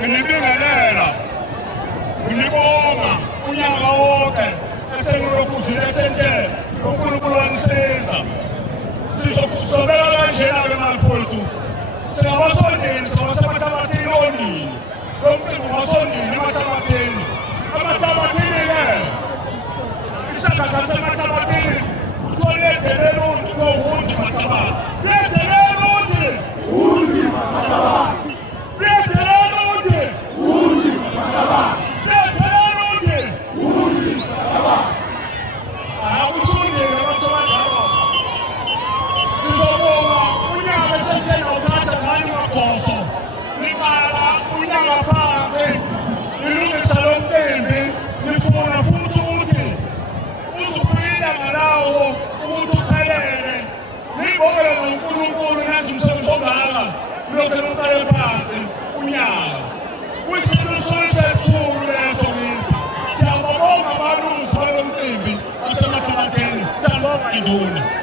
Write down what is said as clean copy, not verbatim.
ngilibingelela ngilibonga unyaka wonke esengilokuzile esentele uNkulunkulu wanisiza sizokuzobela kanjena ke malifowethu singamasondini singabasemathabathini onini lo mcimbi masondini emathabathini ke isandla sasemathabathini uthole delelunti uhundi mathabathi delelunti hundi mathabathi delelunti hundi mathabathi delelunti hundi mathabathi akushondile abasebenzayo sizobonga unyaka esentela uthatha ngani magoso libala unyaka phansi lilungisa lo mcimbi lifuna futhi ukuthi uzufika ngalawo ukuthi uphelele libongele noNkulunkulu nazi umsebenzi ongaka lokho luqale phansi unyaka kuyisibusiso esikhulu leso kithi siyabonga abalusi balo mcimbi asemathabathini siyabonga induna